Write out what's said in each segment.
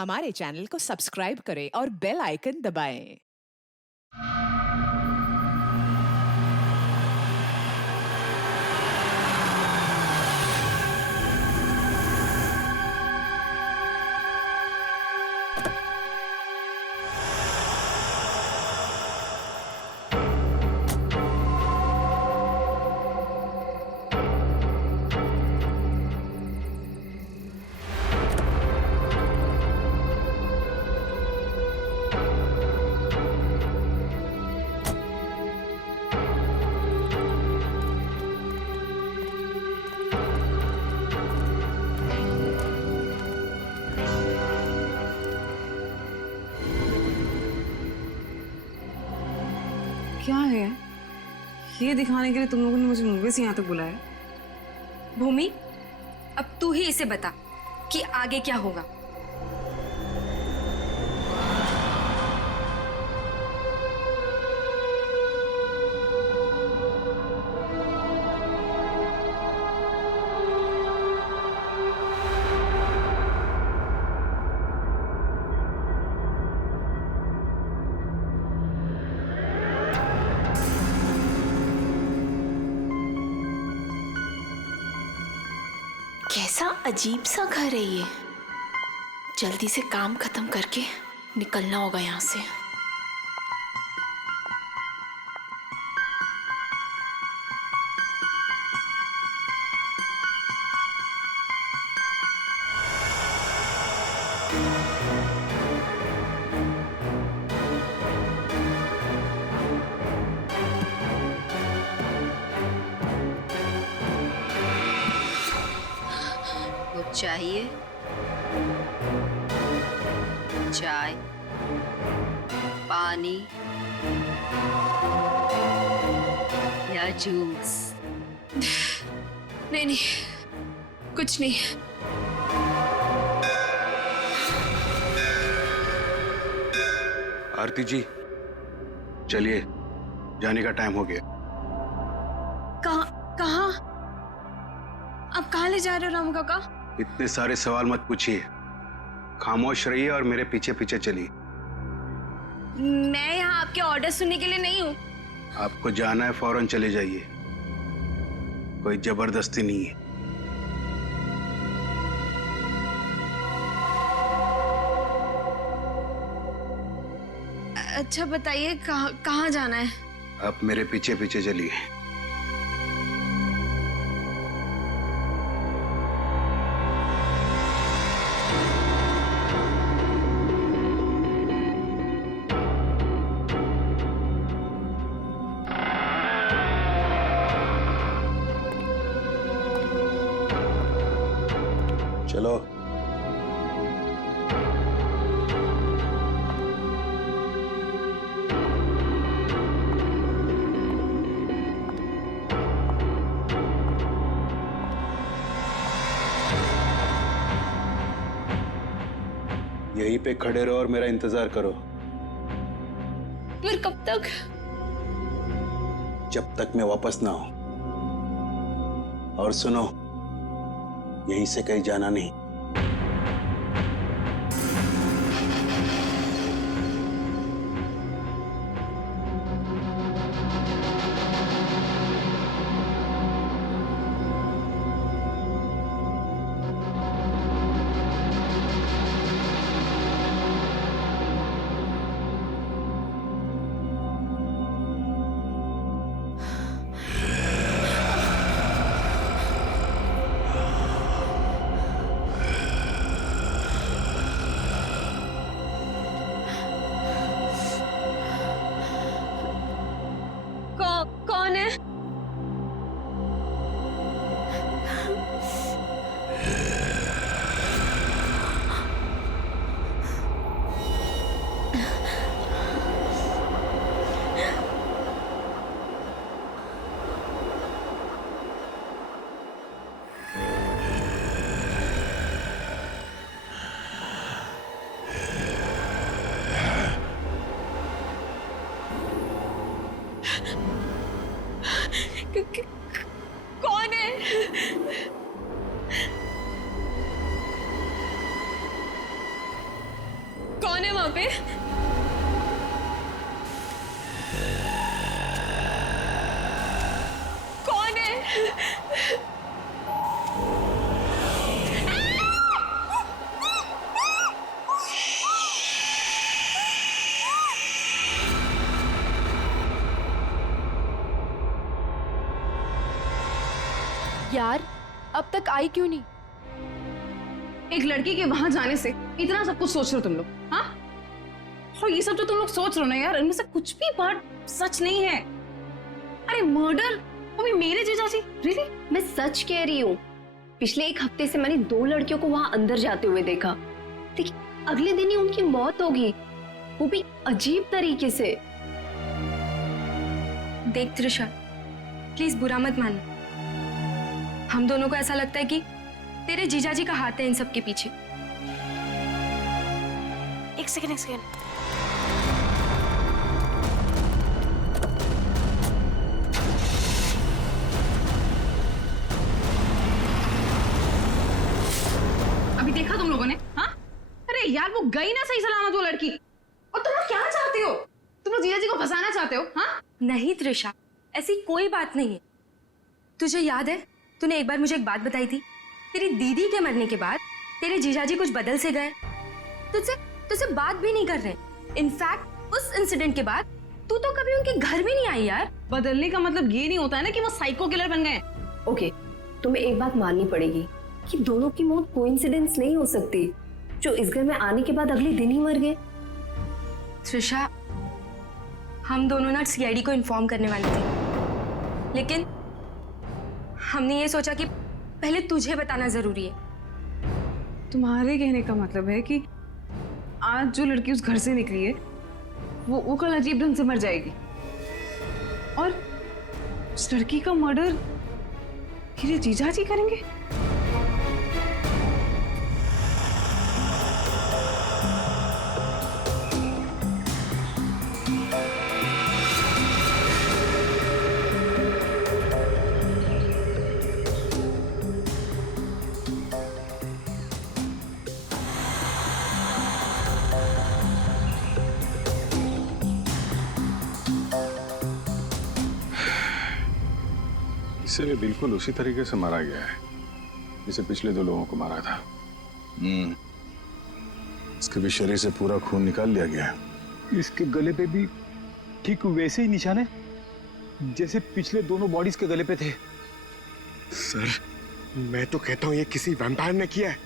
हमारे चैनल को सब्सक्राइब करें और बेल आइकन दबाएं। क्या है ये दिखाने के लिए तुम लोगों ने मुझे मुंबई से यहाँ तक बुलाया? भूमि, अब तू ही इसे बता कि आगे क्या होगा। कैसा अजीब सा घर है ये। जल्दी से काम खत्म करके निकलना होगा यहाँ से। कुछ चाहिए? चाय, पानी या जूस? नहीं, कुछ नहीं। आरती जी, चलिए, जाने का टाइम हो गया। कहाँ? आप कहाँ ले जा रहे हो रामू काका? इतने सारे सवाल मत पूछिए, खामोश रहिए और मेरे पीछे पीछे चलिए। मैं यहाँ आपके ऑर्डर सुनने के लिए नहीं हूँ। आपको जाना है, फौरन चले जाइए, कोई जबरदस्ती नहीं है। अच्छा बताइए कहाँ जाना है? आप मेरे पीछे पीछे चलिए। चलो। यहीं पे खड़े रहो और मेरा इंतजार करो। फिर कब तक? जब तक मैं वापस ना आऊं। और सुनो, यहीं से कहीं जाना नहीं। कौन है वहां पे? कौन है? यार अब तक आई क्यों नहीं? एक लड़की के वहां जाने से इतना सब कुछ सोच रहे हो तुम लोग? हाँ, और ये सब जो तुम लोग सोच रहे हो ना यार, इनमें से कुछ भी बात सच नहीं है। अरे मर्डर, वो भी मेरे जीजाजी? रियली? मैं सच कह रही हूँ। पिछले एक हफ्ते से मैंने 2 लड़कियों को वहां अंदर जाते हुए देखा, लेकिन अगले दिन ही उनकी मौत होगी, वो भी अजीब तरीके से। देख त्रिशा, प्लीज बुरा मत मान। हम दोनों को ऐसा लगता है कि तेरे जीजाजी का हाथ है इन सब के पीछे। एक सेकंड। अभी देखा तुम लोगों ने? हाँ, अरे यार वो गई ना सही सलामत वो लड़की। और तुम लोग क्या चाहते हो? तुम लोग जीजाजी को फंसाना चाहते हो? हाँ नहीं त्रिशा, ऐसी कोई बात नहीं है। तुझे याद है तूने एक बार मुझे एक बात बताई थी, तेरी दीदी के मरने के बाद तेरे जीजाजी कुछ बदल से गए, तुझसे बात भी नहीं कर रहे। इनफैक्ट उस इंसिडेंट के बाद तू तो कभी उनके घर भी नहीं आई यार। बदलने का मतलब ये नहीं होता है ना कि वो साइको किलर बन गए। ओके, तुम्हें एक बात माननी पड़ेगी कि दोनों की मौत कोइंसिडेंस नहीं हो सकती, जो इस घर में आने के बाद अगले दिन ही मर गए। त्रिशा, हम दोनों ना सीआईडी को इन्फॉर्म करने वाले थे, लेकिन हमने ये सोचा कि पहले तुझे बताना जरूरी है। तुम्हारे कहने का मतलब है कि आज जो लड़की उस घर से निकली है वो कल अजीब ढंग से मर जाएगी, और उस लड़की का मर्डर मेरे जीजाजी करेंगे? इसे भी बिल्कुल उसी तरीके से मारा गया है जिसे पिछले 2 लोगों को मारा था। इसके भी शरीर से पूरा खून निकाल लिया गया है। इसके गले पे भी ठीक वैसे ही निशान है जैसे पिछले दोनों बॉडीज के गले पे थे। सर, मैं तो कहता हूँ ये किसी वैम्पायर ने किया है।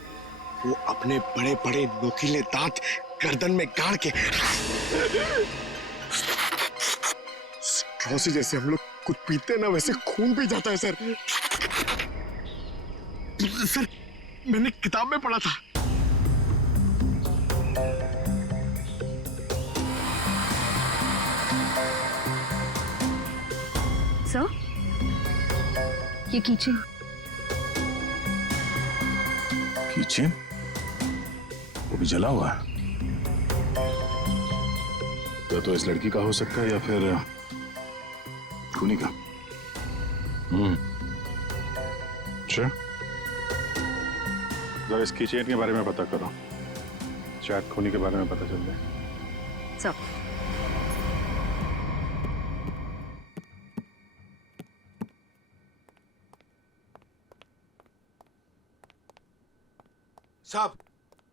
वो अपने बड़े बड़े नोकीले दांत गर्दन में गाड़ के स्ट्रॉ से जैसे हम लोग कुछ पीते हैं ना, वैसे खून पी जाता है सर। सर, मैंने किताब में पढ़ा था। सर, ये कीचेन। कीचेन? वो भी जला हुआ है। तो इस लड़की का हो सकता है या फिर खूनी का। अच्छा, जरा इस कीचेन के बारे में पता करो, शायद खूनी के बारे में पता चल जाए। सर,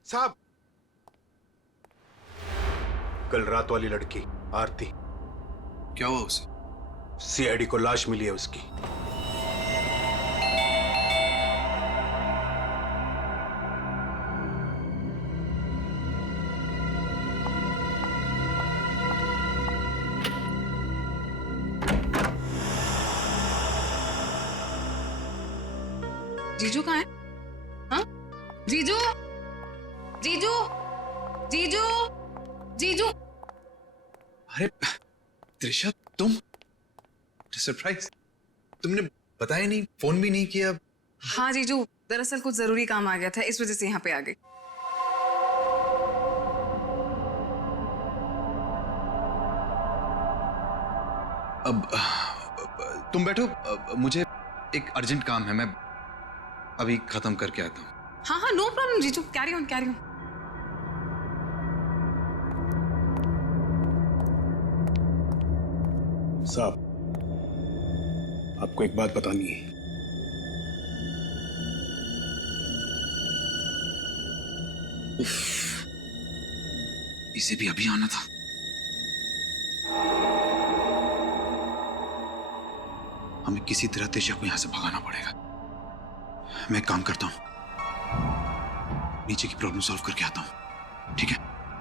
साहब, कल रात वाली लड़की आरती, क्या हुआ उसे? सीआईडी को लाश मिली है उसकी। जीजू कहाँ है? हाँ? जीजू, जीजू, जीजू, जीजू। अरे त्रिशा, तुम? सरप्राइज, तुमने बताया नहीं, फोन भी नहीं किया। हाँ जीजू, दरअसल कुछ जरूरी काम आ गया था, इस वजह से यहाँ पे आ गई। अब तुम बैठो, मुझे एक अर्जेंट काम है, मैं अभी खत्म करके आता हूँ। हाँ हाँ, नो प्रॉब्लम जीजू, कैरी ऑन कैरी ऑन। साहब, आपको एक बात बतानी है। इसे भी अभी आना था। हमें किसी तरह तेजा को यहां से भगाना पड़ेगा। मैं एक काम करता हूं, नीचे की प्रॉब्लम सॉल्व करके आता हूं, ठीक है?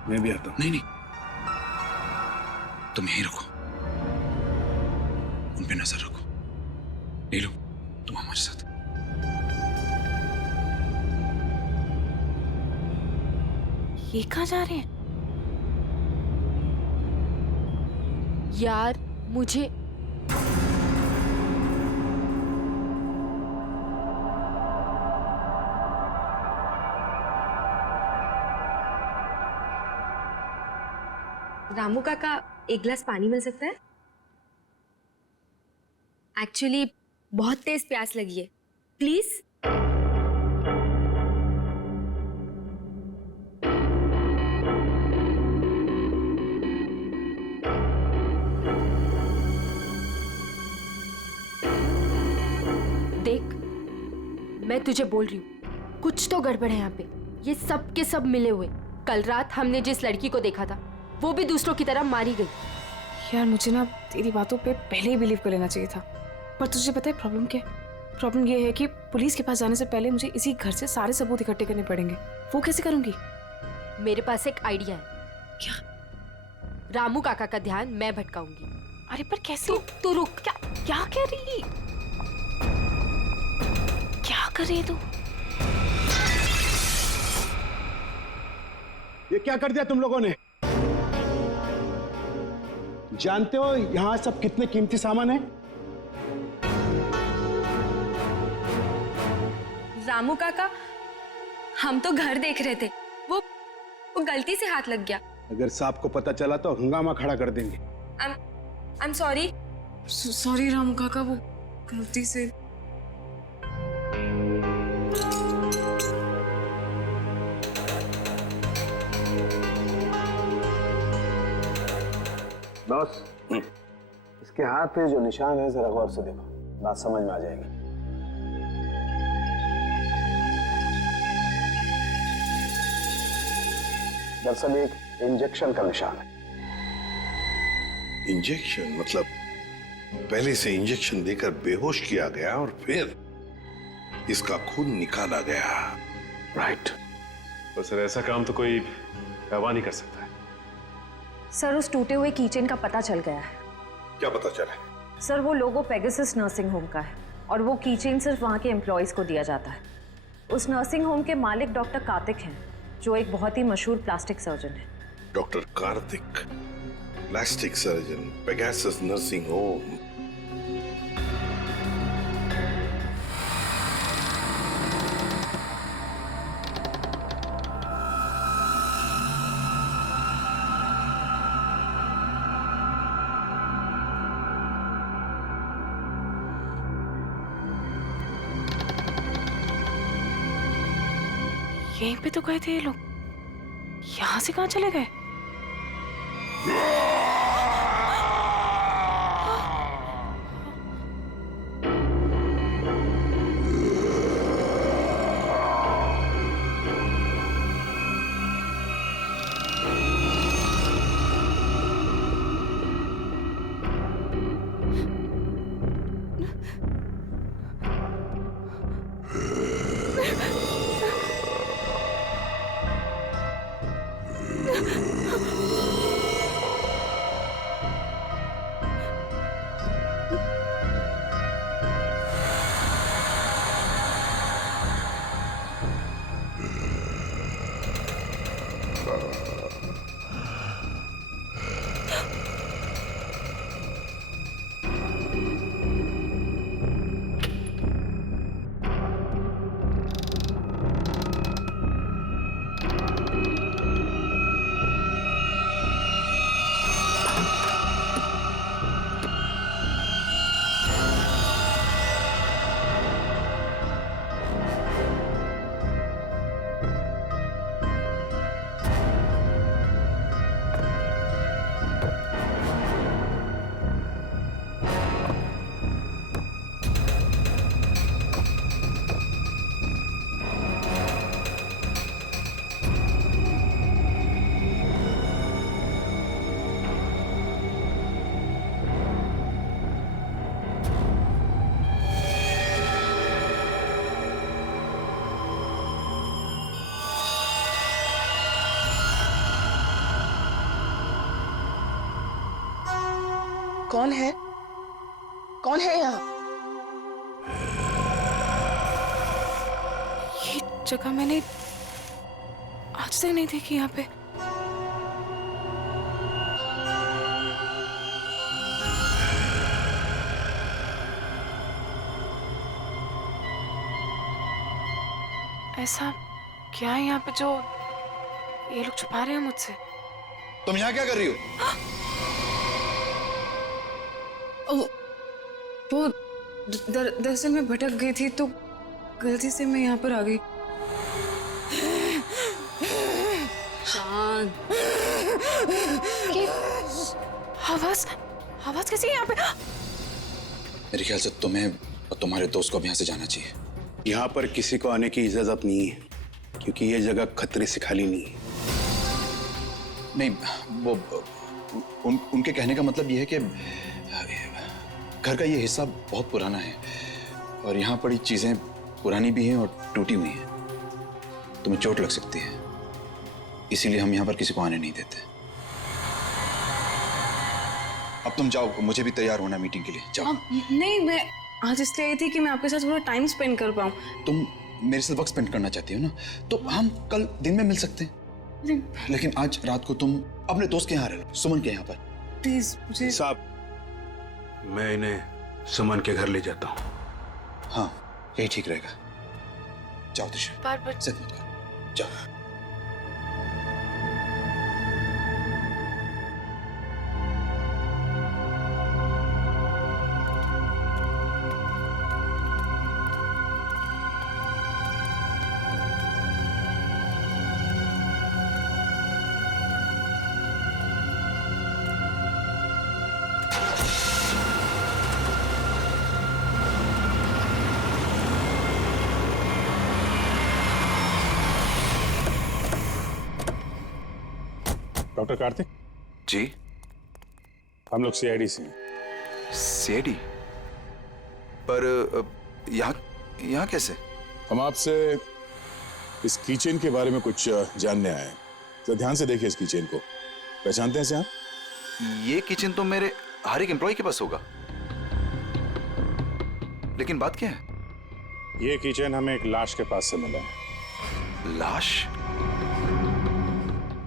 मैं भी आता हूं। नहीं नहीं, तुम यहीं रखो, उन पे नजर रखो। नीलू, तुम हमारे साथ। ये कहाँ जा रहे हैं? यार मुझे रामू काका, एक गिलास पानी मिल सकता है? एक्चुअली बहुत तेज प्यास लगी है, प्लीज। देख, मैं तुझे बोल रही हूँ, कुछ तो गड़बड़ है यहाँ पे। ये सब के सब मिले हुए। कल रात हमने जिस लड़की को देखा था, वो भी दूसरों की तरह मारी गई। यार मुझे ना तेरी बातों पे पहले ही बिलीव कर लेना चाहिए था, पर तुझे पता है प्रॉब्लम क्या है? प्रॉब्लम ये है कि पुलिस के पास जाने से पहले मुझे इसी घर से सारे सबूत इकट्ठे करने पड़ेंगे। वो कैसे करूंगी? मेरे पास एक आइडिया है। क्या? रामू काका का ध्यान मैं भटकाऊंगी। अरे पर कैसे? तू रुक। क्या कह रही? क्या कर रही है तू? ये क्या कर दिया तुम लोगों ने? जानते हो यहां सब कितने कीमती सामान है? रामू काका, हम तो घर देख रहे थे, वो गलती से हाथ लग गया। अगर साहब को पता चला तो हंगामा खड़ा कर देंगे। I am sorry. Sorry Ramu काका, वो गलती से। बॉस, इसके हाथ पे जो निशान है जरा गौर से देखो, बात समझ में आ जाएगी। दरअसल एक इंजेक्शन का निशान है। इंजेक्शन मतलब पहले से इंजेक्शन देकर बेहोश किया गया और फिर इसका खून निकाला गया। राइट। तो सर ऐसा काम तो कोई गवाह नहीं कर सकता है। सर, उस टूटे हुए कीचेन का पता चल गया है। क्या पता चला? सर, वो लोगो पेगासस नर्सिंग होम का है और वो कीचेन सिर्फ वहाँ के एम्प्लॉयज को दिया जाता है। उस नर्सिंग होम के मालिक डॉक्टर कार्तिक हैं, जो एक बहुत ही मशहूर प्लास्टिक सर्जन है। Doctor Kartik, plastic surgeon, Pegasus nursing home. यहीं पे तो गए थे ये लोग, यहाँ से कहाँ चले गए? कौन है? कौन है यहाँ? ये जगह मैंने आज तक नहीं देखी यहाँ पे। ऐसा क्या है यहाँ पे जो ये लोग छुपा रहे हैं मुझसे? तुम यहाँ क्या कर रही हो? वो दरअसल मैं भटक गई थी तो गलती से मैं यहाँ पर आ गई। शांत। आवाज आवाज कैसी है यहाँ पे? मेरे ख्याल से तुम्हें और तुम्हारे दोस्त को अब यहाँ से जाना चाहिए। यहाँ पर किसी को आने की इजाजत नहीं है क्योंकि ये जगह खतरे से खाली नहीं है। नहीं, वो उनके कहने का मतलब ये है कि घर का ये हिस्सा बहुत पुराना है और यहाँ पड़ी चीजें पुरानी भी हैं और टूटी हुई हैं। तुम्हें चोट लग सकती है, इसीलिए हम यहाँ पर किसी को आने नहीं देते। अब तुम जाओ, मुझे भी तैयार होना मीटिंग के लिए। जाओ। नहीं, मैं आज इसलिए आई थी कि मैं आपके साथ थोड़ा टाइम स्पेंड कर पाऊँ। तुम मेरे साथ वक्त स्पेंड करना चाहती हो ना, तो हम कल दिन में मिल सकते हैं। लेकिन आज रात को तुम अपने दोस्त के यहाँ रह लो, सुमन के यहाँ पर। प्लीज मुझे। साहब, मैं इन्हें सुमन के घर ले जाता हूँ। हाँ, यही ठीक रहेगा। जाओ दिशा, बार-बार जिद मत करो, जाओ। डॉक्टर कार्तिक जी, हम लोग सीआईडी से हैं। सीआईडी? पर यहाँ कैसे? हम आपसे इस कीचेन के बारे में कुछ जानने आए हैं। तो ध्यान से देखिए इस कीचेन को। पहचानते हैं इसे आप? ये किचन तो मेरे हर एक एम्प्लॉय के पास होगा, लेकिन बात क्या है? ये कीचेन हमें एक लाश के पास से मिला है। लाश?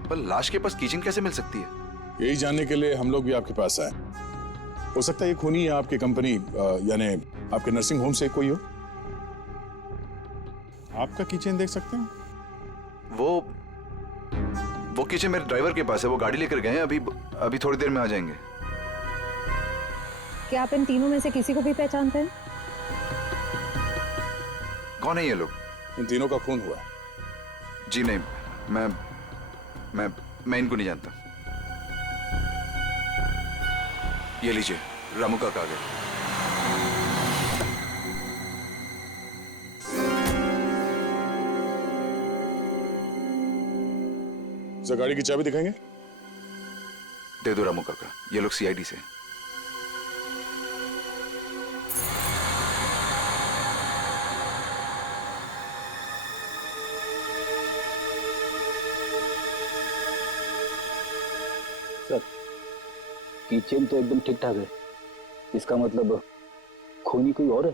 पर लाश के पास किचन कैसे मिल सकती है? यही जानने के लिए हम लोग भी आपके पास आए। हो सकता है ये खूनी या आपकी कंपनी यानी आपके नर्सिंग होम से कोई हो। आपका किचन देख सकते हैं? वो किचन मेरे ड्राइवर के पास है, वो गाड़ी लेकर गए हैं, अभी थोड़ी देर में आ जाएंगे। क्या आप इन तीनों में से किसी को भी पहचानते हैं? कौन है ये लोग? इन तीनों का खून हुआ है। जी नहीं, मैं इनको नहीं जानता। ये लीजिए, रामू का कागज। सर, गाड़ी की चाबी दिखाएंगे? दे दो रामू काका, ये लोग सीआईडी से। सर, किचन तो एकदम ठीक ठाक है। इसका मतलब खूनी कोई और है।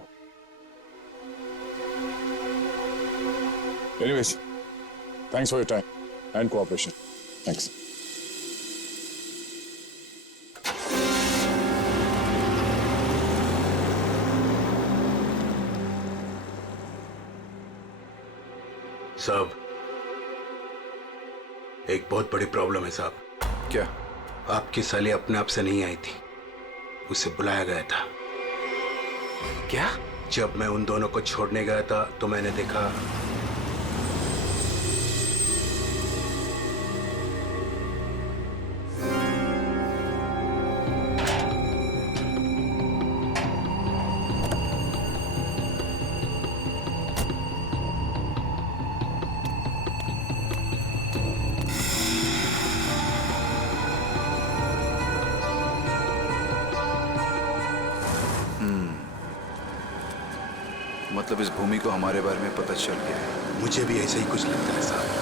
Anyways, thanks for your time and cooperation. Thanks. साहब, एक बहुत बड़ी प्रॉब्लम है साहब। क्या? आपकी साली अपने आप से नहीं आई थी, उसे बुलाया गया था। क्या? जब मैं उन दोनों को छोड़ने गया था तो मैंने देखा मतलब इस भूमि को हमारे बारे में पता चल गया है। मुझे भी ऐसा ही कुछ लगता है साहब।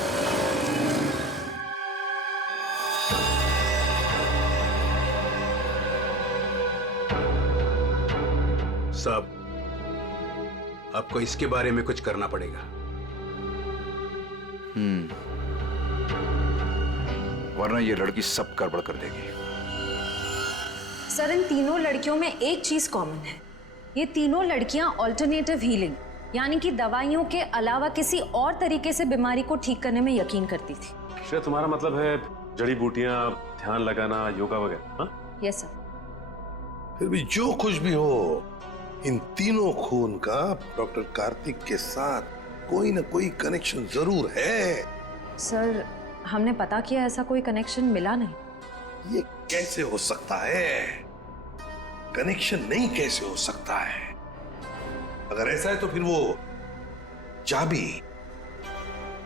साहब, आपको इसके बारे में कुछ करना पड़ेगा। वरना ये लड़की सब गड़बड़ कर देगी। सर, इन तीनों लड़कियों में एक चीज कॉमन है। ये तीनों लड़कियां ऑल्टरनेटिव हीलिंग यानी कि दवाइयों के अलावा किसी और तरीके से बीमारी को ठीक करने में यकीन करती थी। शायद तुम्हारा मतलब है जड़ी बूटियां, ध्यान लगाना, योगा वगैरह। हाँ, यस सर। फिर भी जो कुछ भी हो, इन तीनों खून का डॉक्टर कार्तिक के साथ कोई ना कोई कनेक्शन जरूर है। सर, हमने पता किया, ऐसा कोई कनेक्शन मिला नहीं। ये कैसे हो सकता है? कनेक्शन नहीं कैसे हो सकता है? अगर ऐसा है तो फिर वो चाबी,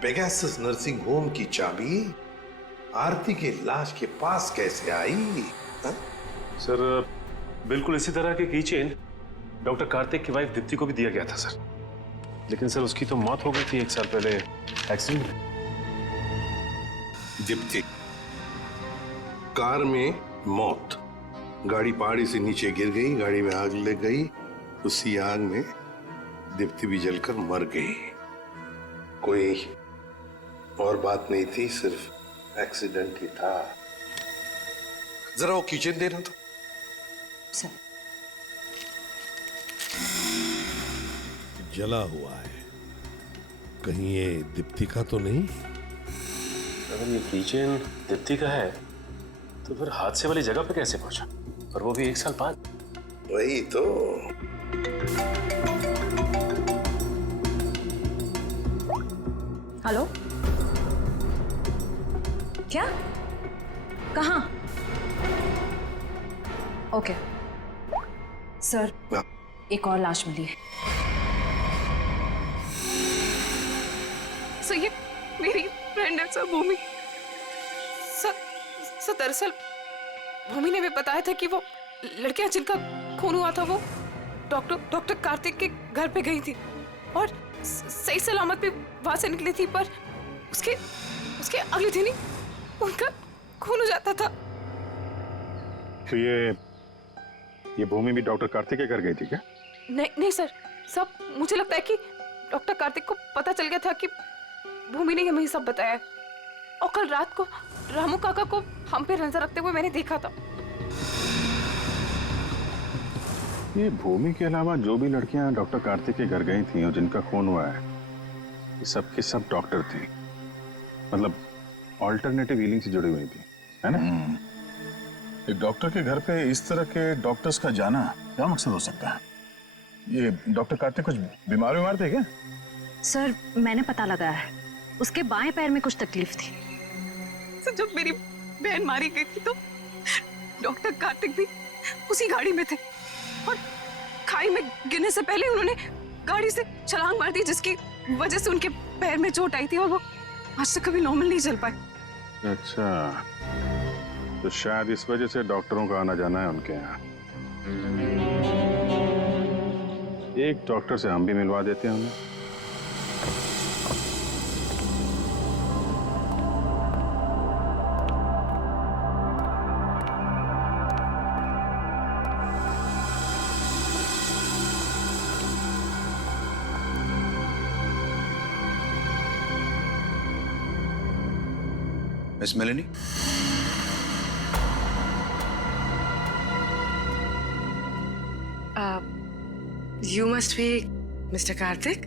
पेगासस नर्सिंग होम की चाबी आरती के लाश के पास कैसे आई? हा? सर, बिल्कुल इसी तरह के कीचेन डॉक्टर कार्तिक की वाइफ दीप्ति को भी दिया गया था सर। लेकिन सर उसकी तो मौत हो गई थी 1 साल पहले एक्सीडेंट में। दीप्ति, कार में मौत, गाड़ी पहाड़ी से नीचे गिर गई, गाड़ी में आग लग गई, उसी आग में दीप्ति भी जलकर मर गई। कोई और बात नहीं थी, सिर्फ एक्सीडेंट ही था। जरा वो किचन देना तो। सर, जला हुआ है, कहीं ये दीप्ति का तो नहीं? अगर ये किचन दीप्ति का है तो फिर हादसे वाली जगह पे कैसे पहुंचा, और वो भी 1 साल बाद? वही तो। हेलो, क्या? कहाँ? ओके सर, एक और लाश मिली है। सर, ये मेरी फ्रेंड है सर, भूमि। सर, दरअसल भूमि ने भी बताया था कि वो लड़कियां जिनका खून हुआ था वो डॉक्टर कार्तिक के घर पे गई थी और सही सलामत भी वहां से निकली थी, पर उसके अगले दिन ही उनका खून हो जाता था। तो ये भूमि भी डॉक्टर कार्तिक के घर गई थी क्या? नहीं सर, सब मुझे लगता है कि डॉक्टर कार्तिक को पता चल गया था कि भूमि ने हमें सब बताया, और कल रात को रामू काका को हम पे नजर रखते हुए मैंने देखा था। ये भूमि के अलावा जो भी लड़कियां डॉक्टर कार्तिक के घर गई थी और जिनका खून हुआ है, ये सब के सब डॉक्टर थे, मतलब ऑल्टरनेटिव हीलिंग से जुड़ी हुई थी, है ना? एक डॉक्टर के घर पे इस तरह के डॉक्टर्स का जाना क्या मकसद हो सकता है? ये डॉक्टर कार्तिक कुछ बीमार थे क्या? सर, मैंने पता लगाया है, उसके बाएं पैर में कुछ तकलीफ थी। सर, जब मेरी बहन मारी गई थी तो डॉक्टर कार्तिक भी उसी गाड़ी में थे और खाई में गिरने से पहले उन्होंने गाड़ी से छलांग मार दी, जिसकी वजह से उनके पैर में चोट आई थी और वो आज तक कभी नॉर्मल नहीं चल पाए। अच्छा, तो शायद इस वजह से डॉक्टरों का आना जाना है उनके यहाँ। एक डॉक्टर से हम भी मिलवा देते हैं उन्हें। Miss Meloni, You must be Mr. Karthik?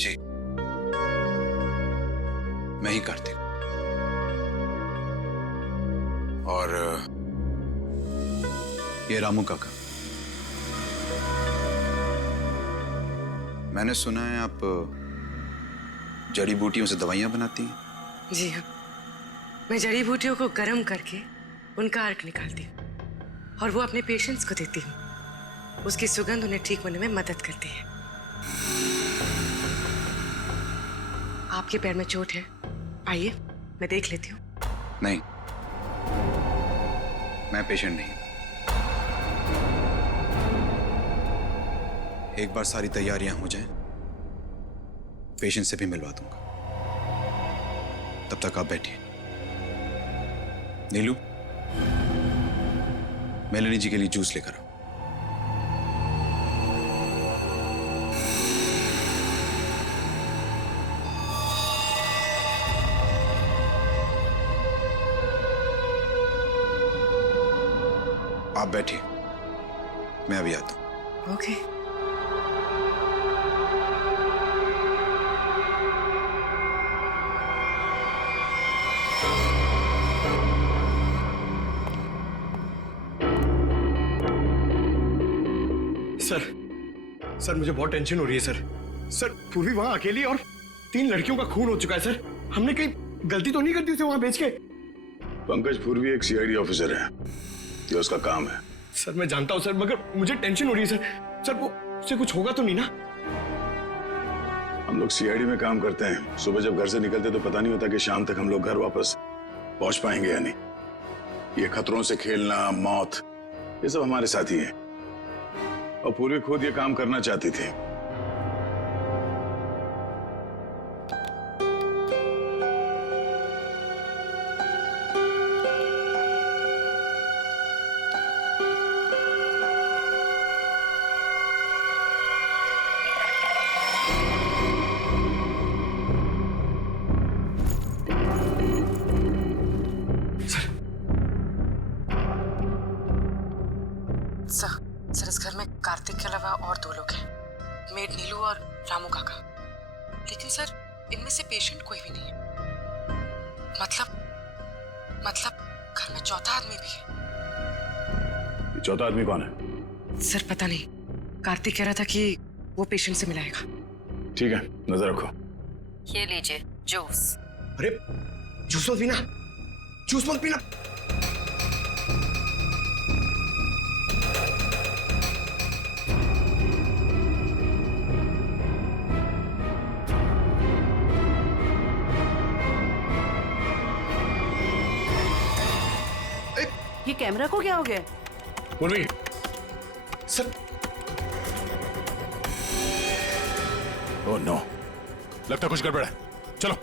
जी, मैं ही कार्तिक। और ये रामू काका। मैंने सुना है आप जड़ी बूटियों से दवाइयां बनाती हैं। जी हाँ, मैं जड़ी बूटियों को गर्म करके उनका अर्क निकालती हूँ और वो अपने पेशेंट्स को देती हूँ। उसकी सुगंध उन्हें ठीक होने में मदद करती है। आपके पैर में चोट है, आइए मैं देख लेती हूँ। नहीं, मैं पेशेंट नहीं। एक बार सारी तैयारियां हो जाएं, पेशेंट से भी मिलवा दूंगा। तब तक आप बैठिए। नीलू, मेलेनी जी के लिए जूस लेकर आओ। आप बैठिए, मैं अभी आता हूँ। ओके। सर मुझे बहुत टेंशन हो रही है सर पूर्वी वहां अकेली और 3 लड़कियों का खून हो चुका है सर। हमने कहीं गलती तो नहीं कर दी उसे वहां भेज के? पंकज पूर्वी एक सीआईडी ऑफिसर है, ये उसका काम है। सर मैं जानता हूं सर, मगर मुझे टेंशन हो रही है सर वो उसे कुछ होगा तो नहीं ना? हम लोग सीआईडी में काम करते हैं, सुबह जब घर से निकलते तो पता नहीं होता कि शाम तक हम लोग घर वापस पहुंच पाएंगे या नहीं। ये खतरों से खेलना, मौत, ये सब हमारे साथी हैं और पूर्वी खुद ये काम करना चाहती थी। सर इस घर में कार्तिक के अलावा और 2 लोग हैं, मेड नीलू और रामू काका। लेकिन सर इनमें से पेशेंट कोई भी नहीं है। मतलब घर में चौथा आदमी भी है। ये चौथा आदमी कौन है? सर पता नहीं, कार्तिक कह रहा था कि वो पेशेंट से मिलाएगा। ठीक है, नजर रखो। ये लीजिए जूस। अरे जूस मत पीना, जूस मत पीना। ये कैमरा को क्या हो गया? पूर्वी, सर। ओह नो, लगता कुछ गड़बड़ है। चलो।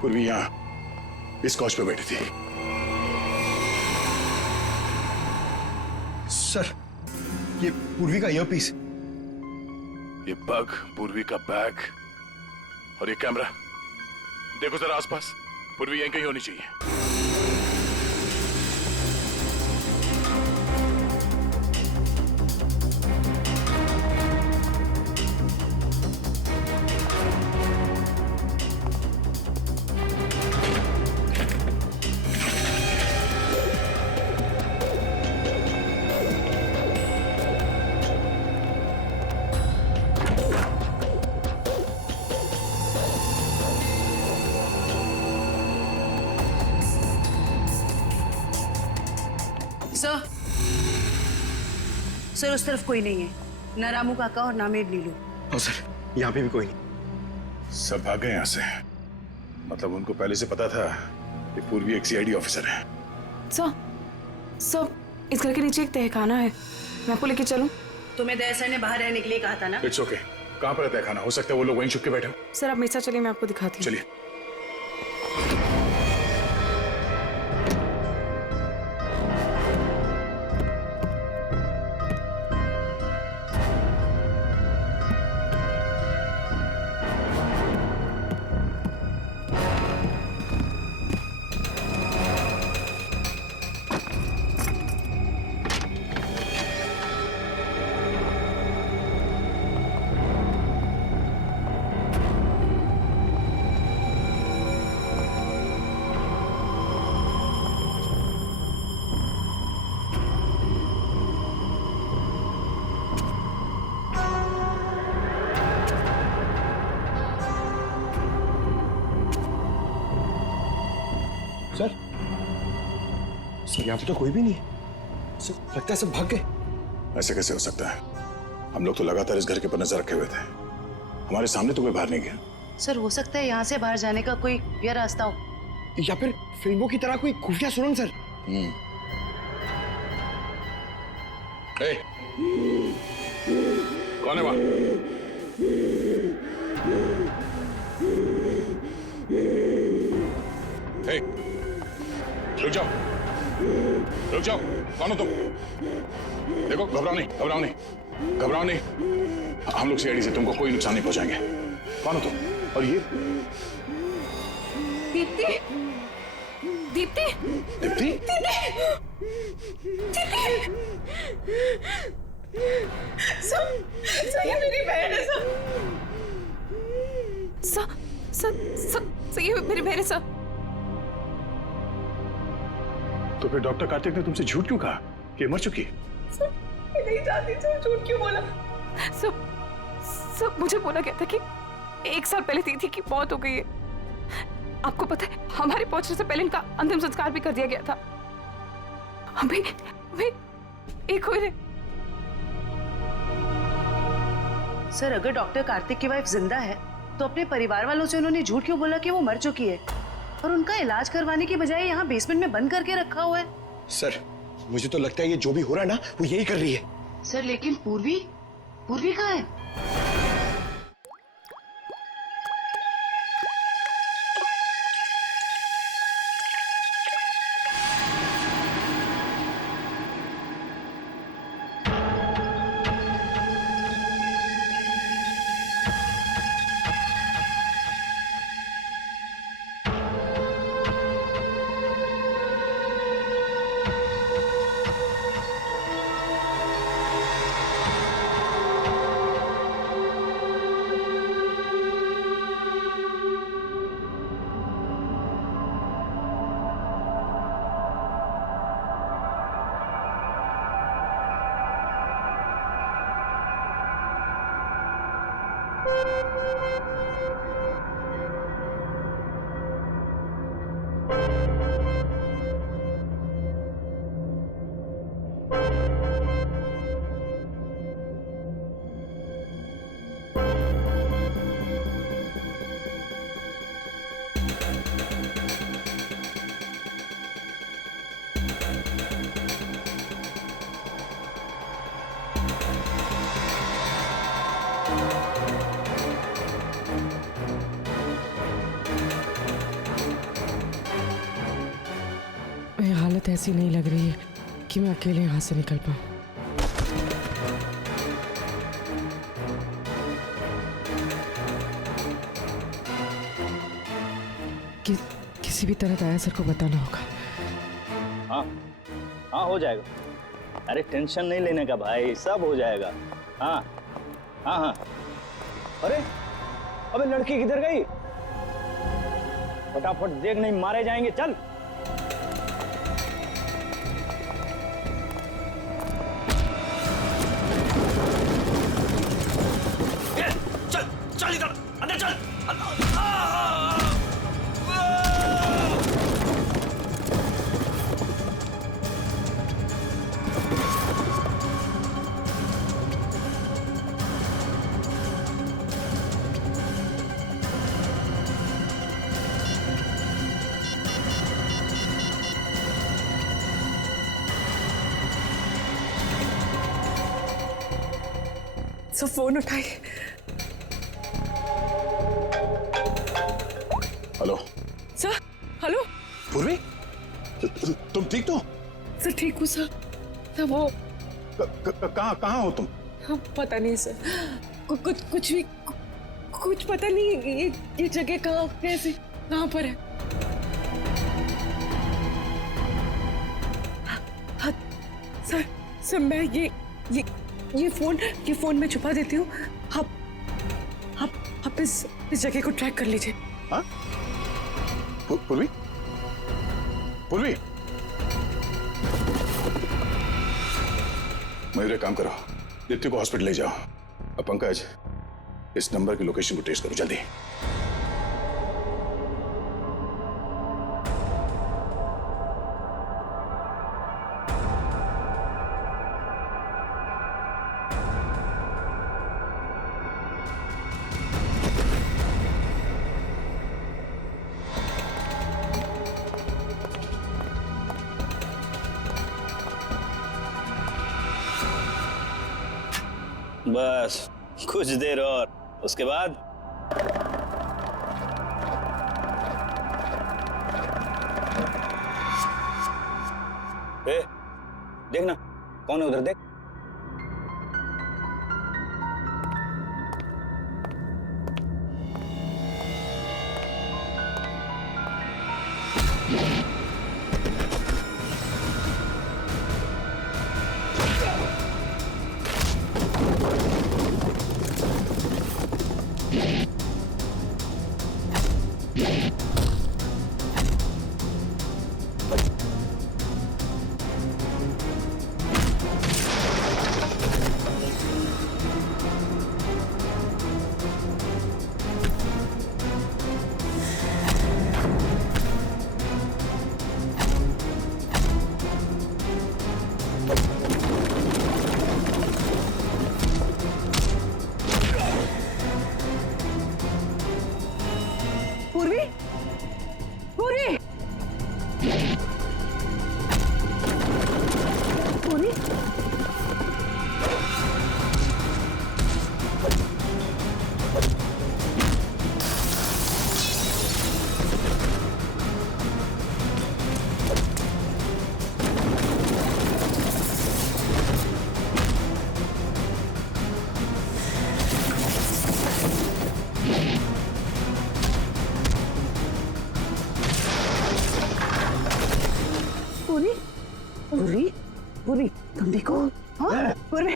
पूर्वी यहां इस कॉच पे बैठी थी। सर ये पूर्वी का ईयरपीस, ये पग, पूर्वी का बैग और ये कैमरा। देखो जरा आसपास, पूर्वी यहीं कहीं होनी चाहिए। सर उस तरफ कोई नहीं है, ना रामू काका और ना मेड नीलू। और सर यहाँ पे भी कोई नहीं। सब भाग गए यहाँ से। मतलब उनको पहले से पता था कि पूर्वी एक सीआईडी ऑफिसर है। सर इस घर के नीचे एक तहखाना है, मैं आपको लेके चलूं? तुम्हें दया सर ने बाहर रहने के लिए कहा था ना? It's okay. कहाँ पर है तहखाना? हो सकता है वो लोग वहीं छुप के बैठे हो। सर आप मेरे साथ चलिए, मैं आपको दिखाती हूँ। चलिए। सर यहाँ पे तो कोई भी नहीं है। सर लगता है सब भाग गए। ऐसे कैसे हो सकता है? हम लोग तो लगातार इस घर के ऊपर नजर रखे हुए थे, हमारे सामने तो कोई बाहर नहीं गया। सर हो सकता है यहाँ से बाहर जाने का कोई खुफिया रास्ता हो, या फिर फिल्मों की तरह कोई खुफिया सुरंग। सर कौन है वहां? रुक जाओ। रुक जाओ, कौन हो तुम? देखो, घबराओ नहीं, घबराओ नहीं, घबराओ नहीं। हम लोग सीआईडी से तुमको कोई नुकसान नहीं पहुंचाएंगे। कौन हो तुम? और ये दीप्ति, दीप्ति, दीप्ति? सर ये मेरी बहन है सर, ये मेरी बहन है सर। तो फिर डॉक्टर कार्तिक ने तुमसे झूठ क्यों कहा कि मर चुकी है? सर मैं नहीं जानती सर, झूठ क्यों बोला? सब मुझे बोला गया था कि 1 साल पहले दीदी की मौत हो गई है। आपको पता है हमारे पहुंचने से पहले इनका अंतिम संस्कार भी कर दिया गया था। हमें एक हो रहे। सर अगर डॉक्टर कार्तिक की वाइफ जिंदा है तो अपने परिवार वालों से उन्होंने झूठ क्यों बोला कि वो मर चुकी है और उनका इलाज करवाने की बजाय यहाँ बेसमेंट में बंद करके रखा हुआ है? सर मुझे तो लगता है ये जो भी हो रहा है ना वो यही कर रही है। सर लेकिन पूर्वी कहाँ है? हालत ऐसी नहीं लग रही है कि मैं अकेले यहाँ से निकल पाऊँ। किसी भी तरह दया सर को बताना होगा। हाँ हाँ हो जाएगा, अरे टेंशन नहीं लेने का भाई, सब हो जाएगा। हाँ हाँ हाँ। अरे अबे लड़की किधर गई? फटाफट देख, नहीं मारे जाएंगे। चल चल इधर अंदर चल। सब फोन उठाइए। Hello sir. हेलो पूर्वी, तुम ठीक तो? सर ठीक हूँ सर। सर वो कहाँ हो तुम? हाँ पता नहीं सर, कुछ भी कुछ पता नहीं। ये जगह कहाँ, कैसे, कहाँ पर है? हाँ सर मैं ये फोन में छुपा देती हूँ। आप इस जगह को ट्रैक कर लीजिए। हाँ? पूर्वी, मेरे काम करो, दीप्ति को हॉस्पिटल ले जाओ। अब पंकज, इस नंबर की लोकेशन को ट्रेस करो जल्दी। बस कुछ देर और, उसके बाद देखना कौन है उधर, देख। पूर्वी, पूर्वी, पूर्वी, पूर्वी, पूर्वी, पूर्वी, तुम देखो। हाँ, पूर्वी।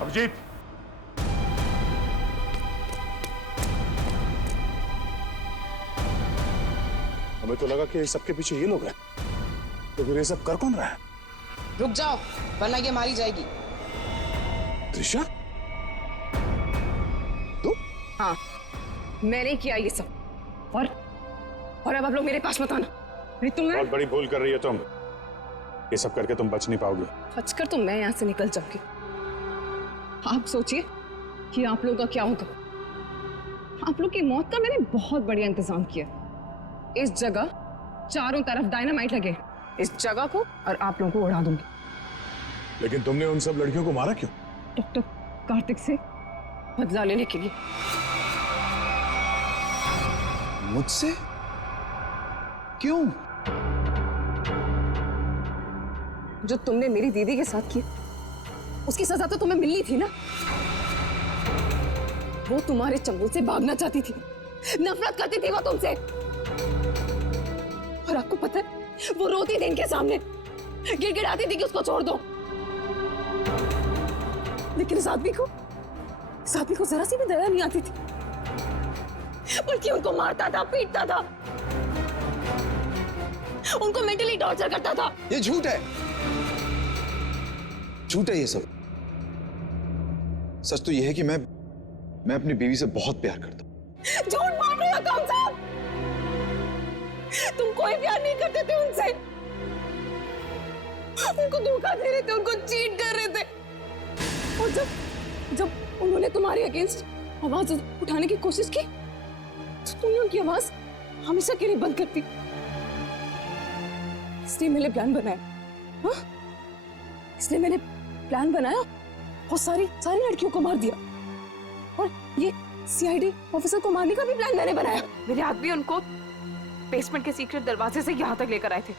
अभिजीत, हमें तो लगा कि सबके पीछे ये लोग हैं, तो फिर ये सब कर कौन रहा है? रुक जाओ वरना ये मारी जाएगी। त्रिशा, हाँ, मैंने किया ये सब। और अब आप लोग मेरे पास मत आना। नहीं तुम बहुत बड़ी भूल कर रही हो तुम। ये सब करके तुम बच नहीं पाओगे। बचकर तो मैं यहाँ से निकल जाऊंगी। आप सोचिए कि आप लोगों का क्या होगा। आप लोग की मौत का मैंने बहुत बढ़िया इंतजाम किया। इस जगह चारों तरफ डायनामाइट लगे, इस जगह को और आप लोगों को उड़ा दूंगी। लेकिन तुमने उन सब लड़कियों को मारा क्यों? डॉक्टर कार्तिक से बदला लेने के लिए। मुझसे? क्यों? जो तुमने मेरी दीदी के साथ किया, उसकी सजा तो तुम्हें मिलनी थी ना। वो तुम्हारे चंगुल से भागना चाहती थी, नफरत करती थी वो तुमसे। और आपको पता है, वो रोती थी इनके सामने, गिड़गिड़ाती थी कि उसको छोड़ दो। लेकिन इस आदमी को जरा सी भी दया नहीं आती थी, बल्कि उनको मारता था, पीटता था, उनको मेंटली टॉर्चर करता था। ये झूठ है, झूठ है ये सब। सच तो ये है कि मैं अपनी बीवी से बहुत प्यार करता हूं। झूठ बोल रहे हो तुम सब। तुम कोई प्यार नहीं करते थे उनसे, उनको धोखा दे रहे थे, उनको चीट कर रहे थे। और जब उन्होंने तुम्हारे अगेंस्ट आवाज उठाने की कोशिश की, तो तुमने उनकी आवाज हमेशा के लिए बंद कर दी। इसलिए मैंने प्लान बनाया। हाँ, इसलिए मैंने प्लान बनाया और सारी लड़कियों को मार दिया। और ये सीआईडी ऑफिसर को मारने का भी प्लान मैंने बनाया। मेरे आदमी उनको बेसमेंट के सीक्रेट दरवाजे से यहाँ तक लेकर आए थे।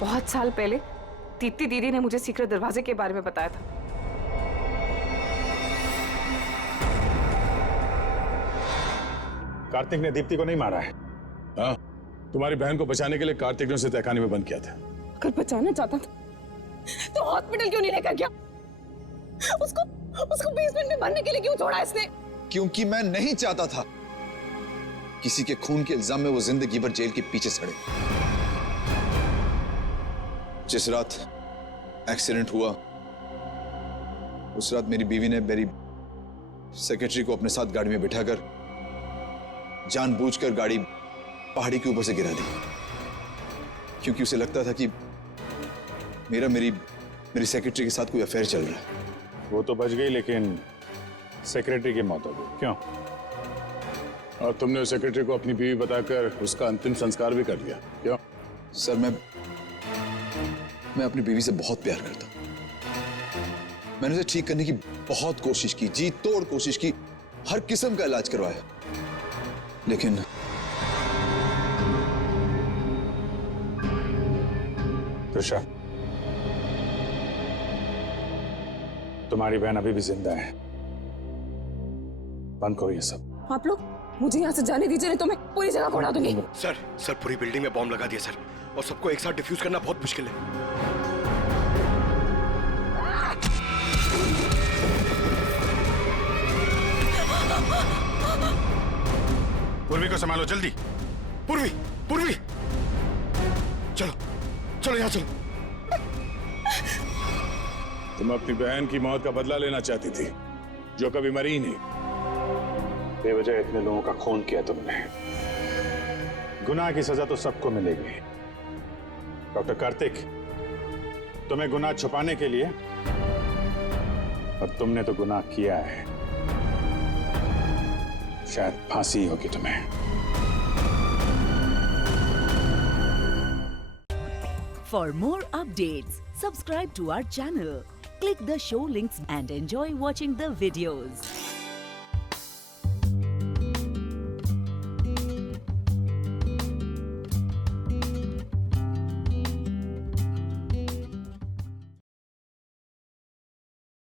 बहुत साल पहले दीप्ति दीदी ने मुझे सीक्रेट दरवाजे के बारे में बताया था। कार्तिक ने दीप्ति को नहीं मारा है। हाँ, तुम्हारी बहन को बचाने के लिए कार्तिक ने उसे तहखाने में बंद किया था। अगर बचाना चाहता था तो हॉस्पिटल क्यों नहीं लेकर गया? उसको बेसमेंट में भरने के लिए क्यों छोड़ा इसने? क्योंकि मैं नहीं चाहता था किसी के खून के इल्जाम में वो जिंदगी भर जेल के पीछे सड़े। जिस रात एक्सीडेंट हुआ, उस रात मेरी बीवी ने मेरी सेक्रेटरी को अपने साथ गाड़ी में बिठाकर जानबूझकर गाड़ी पहाड़ी के ऊपर से गिरा दी, क्योंकि उसे लगता था कि मेरी सेक्रेटरी के साथ कोई अफेयर चल रहा है। वो तो बच गई, लेकिन सेक्रेटरी की मौत हो गई। क्यों? और तुमने उस सेक्रेटरी को अपनी बीवी बताकर उसका अंतिम संस्कार भी कर दिया, क्यों? सर, मैं अपनी बीवी से बहुत प्यार करता हूं। मैंने उसे ठीक करने की बहुत कोशिश की, जी तोड़ कोशिश की, हर किस्म का इलाज करवाया, लेकिन त्रिशा, तुम्हारी बहन अभी भी जिंदा है। बंद करो ये सब। आप लोग मुझे यहाँ से जाने दीजिए, नहीं तो मैं पूरी जगह को उड़ा दूंगी। सर पूरी बिल्डिंग में बॉम्ब लगा दिया सर, और सबको एक साथ डिफ्यूज करना बहुत मुश्किल है। पूर्वी को संभालो जल्दी। पूर्वी चलो यहाँ चलो। तुम अपनी बहन की मौत का बदला लेना चाहती थी, जो कभी मरी ही नहीं। बेवजह इतने लोगों का खून किया तुमने। गुनाह की सजा तो सबको मिलेगी। डॉक्टर कार्तिक, तुम्हें गुनाह छुपाने के लिए, और तुमने तो गुनाह किया है। शायद फांसी होगी तुम्हें। For more updates, subscribe to our channel, click the show links and enjoy watching the videos.